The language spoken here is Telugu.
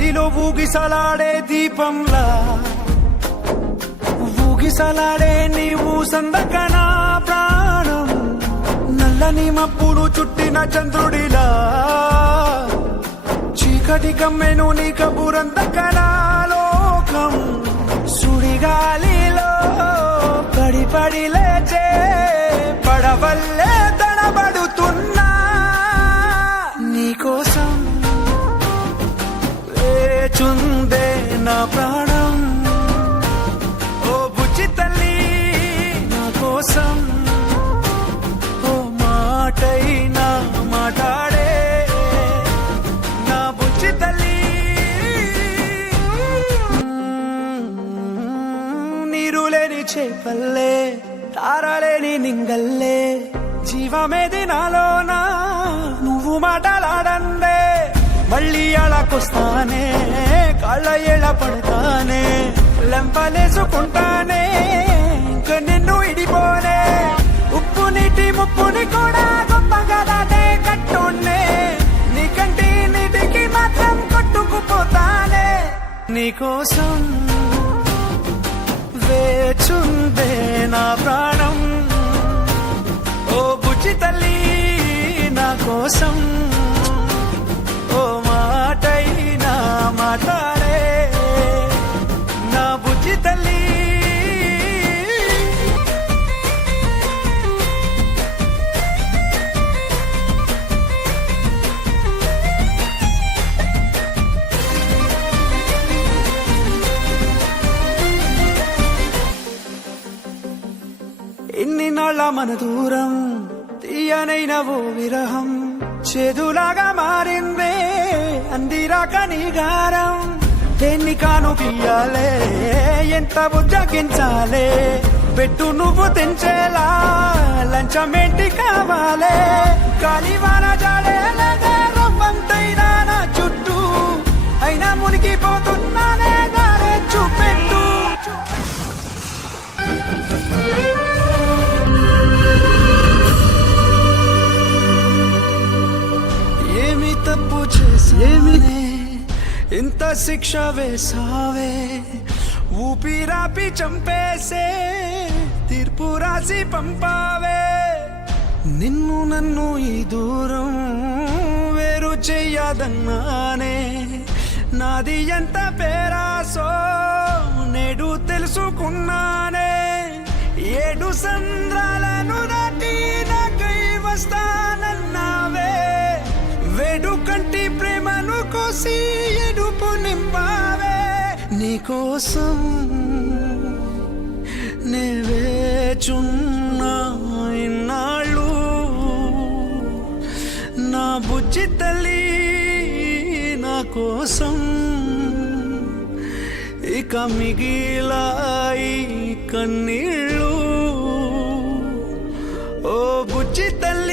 గాలిలో ఊగిసలాడే దీపంలా ఊగిసలాడే నీవు సందకనా ప్రాణం నల్లని మబ్బులు చుట్టిన చంద్రుడిలా చీకటి కమ్మెను నీ కబురందకనా లోకం సుడిగాలిలో పడి పడి లేచే పడవల్లే తడబడుతున్నా నీకోసం వేచుందే నా ప్రాణం ఓ బుజ్జి తల్లి నా కోసం ఓ మాటైనా మాట్లాడే నా బుజ్జి తల్లి నీరు లేని చేపల్లే తారలేని నింగల్లే జీవమేది నాలోనా నువ్వు మాటలాడందే మళ్ళీ అలాకొస్తానే కాళ్ళ ఎళ్ళ పడతానే లెంపలేసుకుంటానే ఇంక నిన్ను ఇడిపోనే ఉప్పు నీటి ముప్పుని కూడా గొప్పగా దాటే కట్టునే నీ కంటి నీటికి మాత్రం కొట్టుకుపోతానే నీకోసం వేచుందే నా ప్రాణం ఓ బుజ్జి తల్లి నా కోసం ఓ మాటైనా మాట్లాడే నా బుజ్జి తల్లి ఇన్ని నాళ్ళ మన దూరం తీయనైన ఓ విరహం చేదులాగా మారిందే అందిరాక నీ గారం దేన్ని కాను పియ్యాలే ఎంత బుజ్జగించాలే పెట్టు నువ్వు తెంచేలా లంచమేంటి కావాలే కాలివాన జాడేలే రవ్వంతైనా నా చుట్టూ అయినా మునిగిపోతున్నానే దారే చూపెట్టు ఏమి తప్పు చేసానే ఇంత శిక్ష వేసావే ఊపిరాపి చంపేసే తీర్పు రాసి పంపావే నిన్ను నన్ను ఈ దూరం వేరు చెయ్యదన్నానే నాది ఎంత పేరాసో నేడు తెలుసుకున్నానే 7 సంద్రాలను దాటి నాకై వస్తానన్నావే వేడు కంటి ప్రేమను కోసి ఎడుపు నింపావే నీకోసం నే వేచున్నా ఇన్నాళ్ళు నా బుజ్జి తల్లి నా కోసం ఇక మిగిలాయి కన్నీళ్ళు ఓ బుజ్జి తల్లి